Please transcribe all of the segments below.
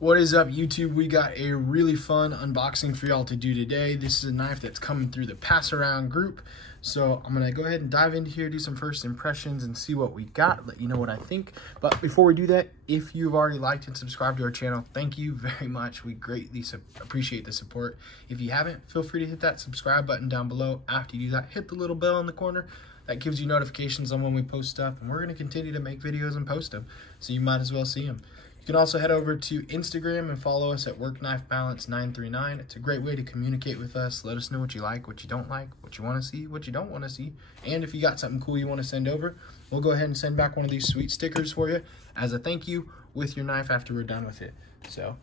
What is up, YouTube? We got a really fun unboxing for y'all to do today. This is a knife that's coming through the pass around group. So I'm gonna go ahead and dive into here, do some first impressions and see what we got, let you know what I think. But before we do that, if you've already liked and subscribed to our channel, thank you very much. We greatly appreciate the support. If you haven't, feel free to hit that subscribe button down below. After you do that, hit the little bell in the corner. That gives you notifications on when we post stuff, and we're gonna continue to make videos and post them, so you might as well see them. You can also head over to Instagram and follow us at WorkKnifeBalance939. It's a great way to communicate with us. Let us know what you like, what you don't like, what you want to see, what you don't want to see. And if you got something cool you want to send over, we'll go ahead and send back one of these sweet stickers for you as a thank you with your knife after we're done with it. So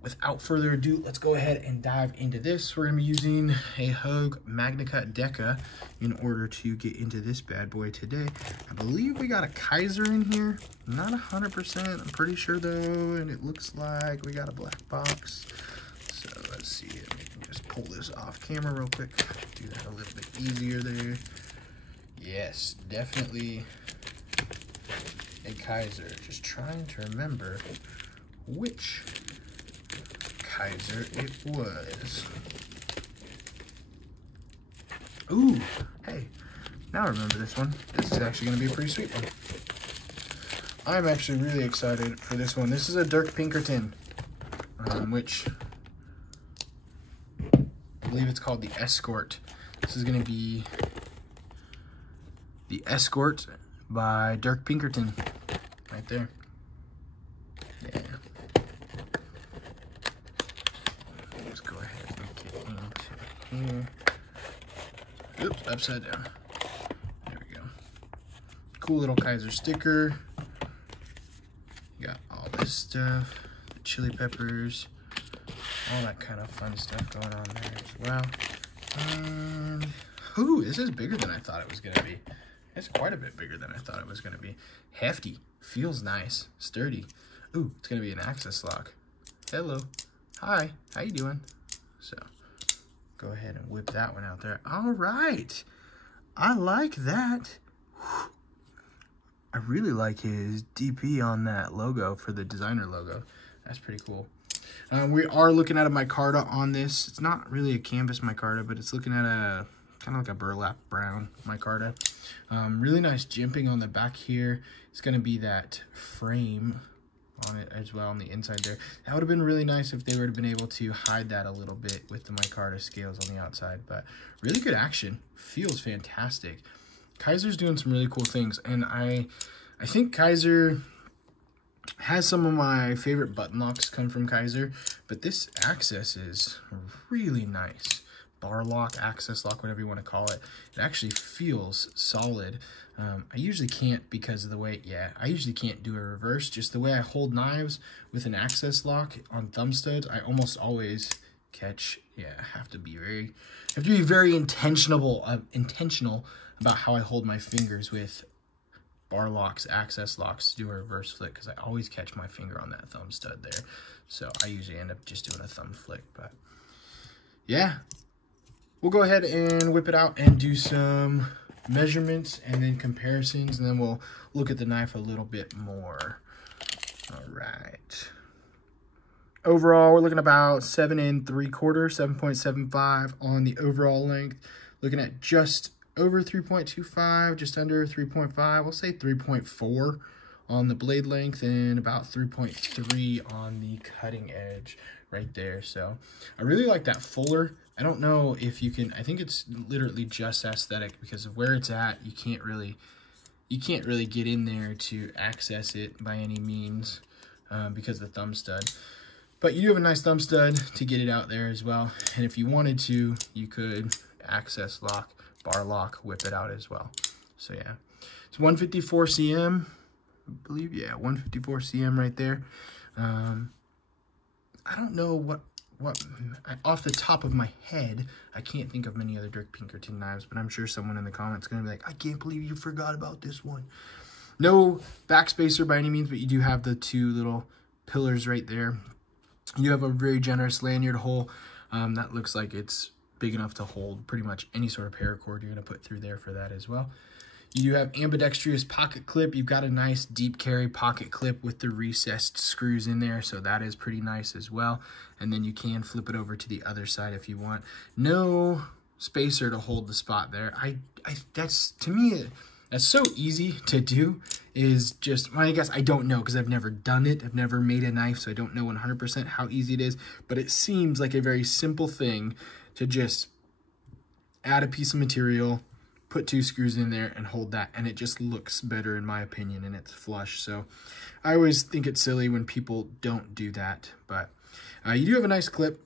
without further ado, let's go ahead and dive into this. We're going to be using a Hogue MagnaCut Deca in order to get into this bad boy today. I believe we got a Kizer in here. Not 100%. I'm pretty sure though, and it looks like we got a black box. So let's see. Let me just pull this off camera real quick. Do that a little bit easier there. Yes, definitely a Kizer. Just trying to remember which Kizer it was. Ooh, hey, now I remember this one. This is actually going to be a pretty sweet one. I'm actually really excited for this one. This is a Dirk Pinkerton, which I believe it's called the Escort. This is going to be the Escort by Dirk Pinkerton, right there. Yeah. Let's go ahead and get into here. Oops, upside down. There we go. Cool little Kizer sticker. You got all this stuff, the chili peppers, all that kind of fun stuff going on there as well. And, ooh, this is bigger than I thought it was gonna be. It's quite a bit bigger than I thought it was gonna be. Hefty, feels nice, sturdy. Ooh, it's gonna be an access lock. Hello, hi, how you doing? So, go ahead and whip that one out there. All right, I like that. Whew. I really like his DP on that logo for the designer logo. That's pretty cool. We are looking at a micarta on this. It's not really a canvas micarta, but it's looking at a kind of like a burlap brown micarta. Really nice jimping on the back here. It's going to be that frame on it as well on the inside there. That would have been really nice if they would have been able to hide that a little bit with the micarta scales on the outside, but really good action. Feels fantastic. Kizer's doing some really cool things, and I think Kizer has some of my favorite button locks come from Kizer, but this access is really nice. Bar lock, access lock, whatever you want to call it. It actually feels solid. I usually can't because of the way, I usually can't do a reverse. Just the way I hold knives with an access lock on thumb studs, I almost always catch, I have to be very intentional about how I hold my fingers with bar locks, access locks to do a reverse flick, because I always catch my finger on that thumb stud there. So I usually end up just doing a thumb flick, but yeah. We'll go ahead and whip it out and do some measurements and then comparisons, and then we'll look at the knife a little bit more. All right. Overall, we're looking about 7 3/4, 7.75 on the overall length. Looking at just over 3.25, just under 3.5. We'll say 3.4 on the blade length and about 3.3 on the cutting edge right there. So I really like that fuller. I don't know if you can, I think it's literally just aesthetic because of where it's at. You can't really get in there to access it by any means because of the thumb stud. But you do have a nice thumb stud to get it out there as well. And if you wanted to, you could access lock, bar lock, whip it out as well. So yeah, it's 154 cm, I believe. Yeah, 154 cm right there. I don't know what off the top of my head, I can't think of many other Dirk Pinkerton knives, but I'm sure someone in the comments is going to be like, I can't believe you forgot about this one. No backspacer by any means, but you do have the two little pillars right there. You have a very generous lanyard hole that looks like it's big enough to hold pretty much any sort of paracord you're going to put through there for that as well. You have ambidextrous pocket clip. You've got a nice deep carry pocket clip with the recessed screws in there, so that is pretty nice as well. And then you can flip it over to the other side if you want. No spacer to hold the spot there. That's, to me, that's so easy to do. Is just, well, I guess I don't know because I've never done it. I've never made a knife, so I don't know 100% how easy it is. But it seems like a very simple thing to just add a piece of material, put 2 screws in there, and hold that. And it just looks better in my opinion, and it's flush. So I always think it's silly when people don't do that. But you do have a nice clip,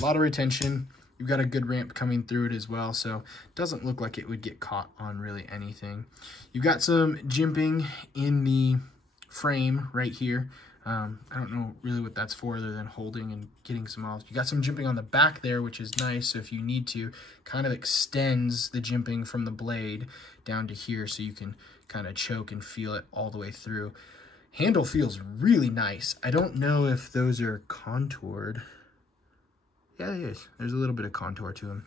a lot of retention. You've got a good ramp coming through it as well, so it doesn't look like it would get caught on really anything. You've got some jimping in the frame right here. I don't know really what that's for other than holding and getting some off. You got some jimping on the back there, which is nice, so if you need to, kind of extends the jimping from the blade down to here so you can kind of choke and feel it all the way through. Handle feels really nice. I don't know if those are contoured. Yeah, it is. There's a little bit of contour to them.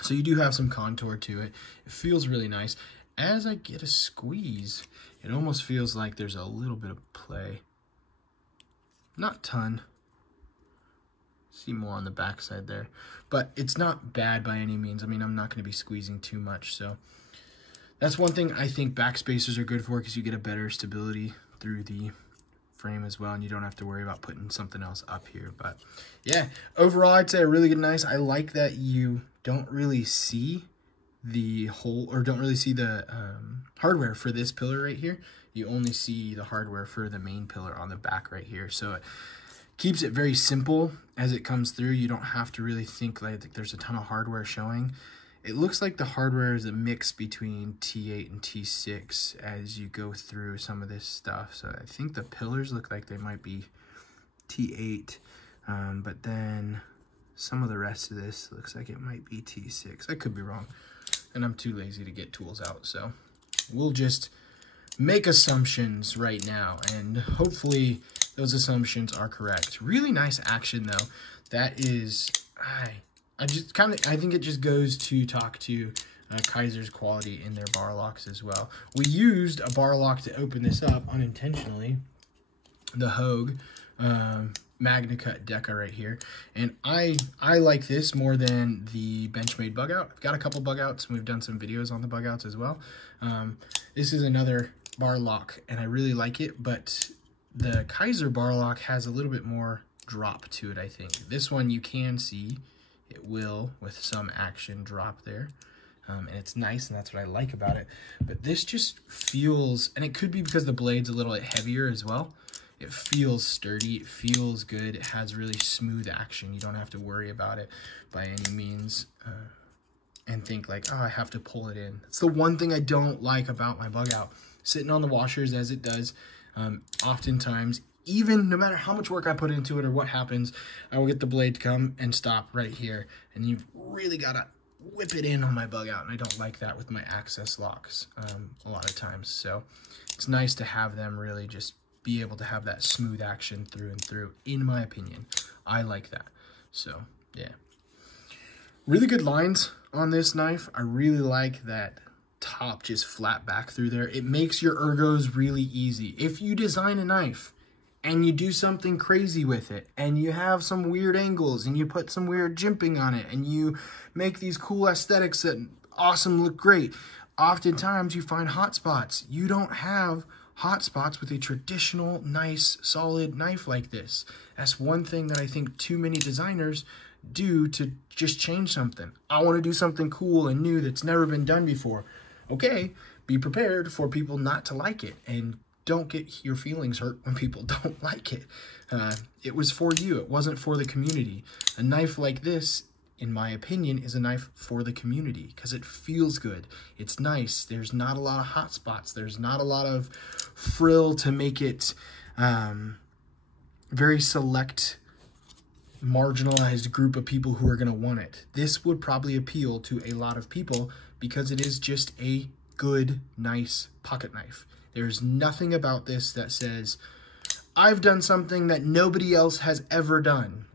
So you do have some contour to it. It feels really nice. As I get a squeeze, it almost feels like there's a little bit of play. Not ton. See more on the back side there. But it's not bad by any means. I mean, I'm not going to be squeezing too much. So that's one thing I think back spacers are good for, because you get a better stability through the frame as well, and you don't have to worry about putting something else up here. But yeah, overall I'd say a really good nice. I like that you don't really see the hole, or don't really see the hardware for this pillar right here. You only see the hardware for the main pillar on the back right here, so it keeps it very simple as it comes through. You don't have to really think like there's a ton of hardware showing. It looks like the hardware is a mix between T8 and T6 as you go through some of this stuff. So I think the pillars look like they might be T8, but then some of the rest of this looks like it might be T6. I could be wrong, and I'm too lazy to get tools out. So we'll just make assumptions right now, and hopefully those assumptions are correct. Really nice action though. That is, I think it just goes to talk to Kizer's quality in their bar locks as well. We used a bar lock to open this up unintentionally, the Hogue Magna Cut Deca right here, and I like this more than the Benchmade bug out. I've got a couple bug outs, and we've done some videos on the bug outs as well. This is another bar lock, and I really like it, but the Kizer bar lock has a little bit more drop to it, I think. This one you can see it will, with some action, drop there. And it's nice, and that's what I like about it. But this just feels, and it could be because the blade's a little bit heavier as well. It feels sturdy, it feels good, it has really smooth action. You don't have to worry about it by any means and think like, oh, I have to pull it in. It's the one thing I don't like about my bug out. Sitting on the washers as it does, oftentimes, even no matter how much work I put into it or what happens, I will get the blade to come and stop right here. And you've really got to whip it in on my bug out. And I don't like that with my access locks a lot of times. So it's nice to have them really just be able to have that smooth action through and through, in my opinion. I like that. So yeah. Really good lines on this knife. I really like that top just flat back through there. It makes your ergos really easy. If you design a knife and you do something crazy with it, and you have some weird angles, and you put some weird jimping on it, and you make these cool aesthetics that awesome look great, oftentimes you find hot spots. You don't have hot spots with a traditional, nice, solid knife like this. That's one thing that I think too many designers do to just change something. I want to do something cool and new that's never been done before. Okay, be prepared for people not to like it, and don't get your feelings hurt when people don't like it. It was for you. It wasn't for the community. A knife like this, in my opinion, is a knife for the community because it feels good. It's nice. There's not a lot of hot spots. There's not a lot of frill to make it very select, marginalized group of people who are going to want it. This would probably appeal to a lot of people because it is just a good, nice pocket knife. There's nothing about this that says, I've done something that nobody else has ever done.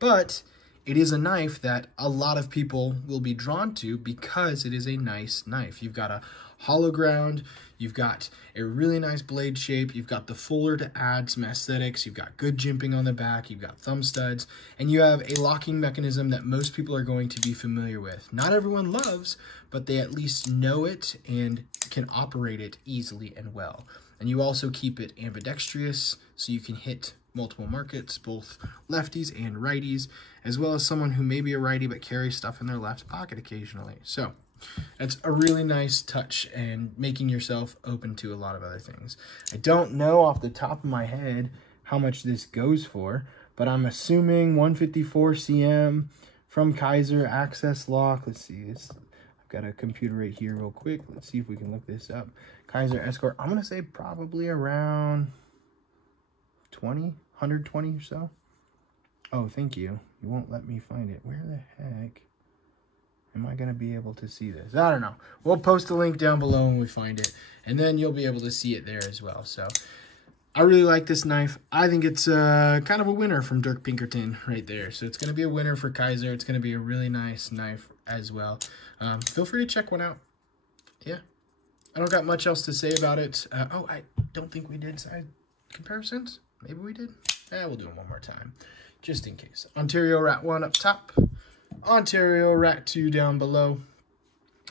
But it is a knife that a lot of people will be drawn to because it is a nice knife. You've got a hollow ground. You've got a really nice blade shape. You've got the fuller to add some aesthetics. You've got good jimping on the back. You've got thumb studs. And you have a locking mechanism that most people are going to be familiar with. Not everyone loves, but they at least know it and can operate it easily and well. And you also keep it ambidextrous, so you can hit multiple markets, both lefties and righties, as well as someone who may be a righty but carries stuff in their left pocket occasionally. So that's a really nice touch and making yourself open to a lot of other things. I don't know off the top of my head how much this goes for, but I'm assuming 154 cm from Kizer, access lock. Let's see this. I've got a computer right here real quick. Let's see if we can look this up. Kizer Escort, I'm going to say probably around 120 or so. Oh, thank you. You won't let me find it. Where the heck am I going to be able to see this? I don't know. We'll post a link down below when we find it, and then you'll be able to see it there as well. So I really like this knife. I think it's kind of a winner from Dirk Pinkerton right there. So it's going to be a winner for Kizer. It's going to be a really nice knife as well. Feel free to check one out. Yeah. I don't got much else to say about it. Oh, I don't think we did side comparisons. Maybe we did. We'll do them one more time, just in case. Ontario Rat 1 up top. Ontario Rat 2 down below.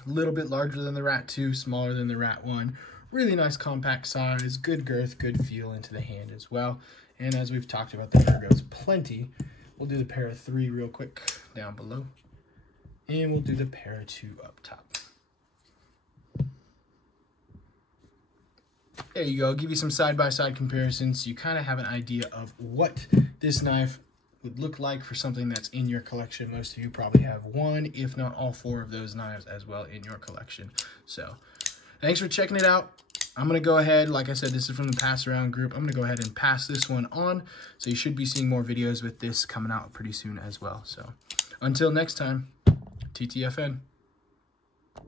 A little bit larger than the Rat 2, smaller than the Rat 1. Really nice compact size, good girth, good feel into the hand as well. And as we've talked about the ergos plenty, we'll do the pair of 3 real quick down below. And we'll do the pair of 2 up top. There you go. I'll give you some side-by-side comparisons so you kind of have an idea of what this knife would look like for something that's in your collection. Most of you probably have 1, if not all 4 of those knives as well in your collection. So thanks for checking it out. I'm going to go ahead, like I said, this is from the pass around group. I'm going to go ahead and pass this one on. So you should be seeing more videos with this coming out pretty soon as well. So until next time, TTFN.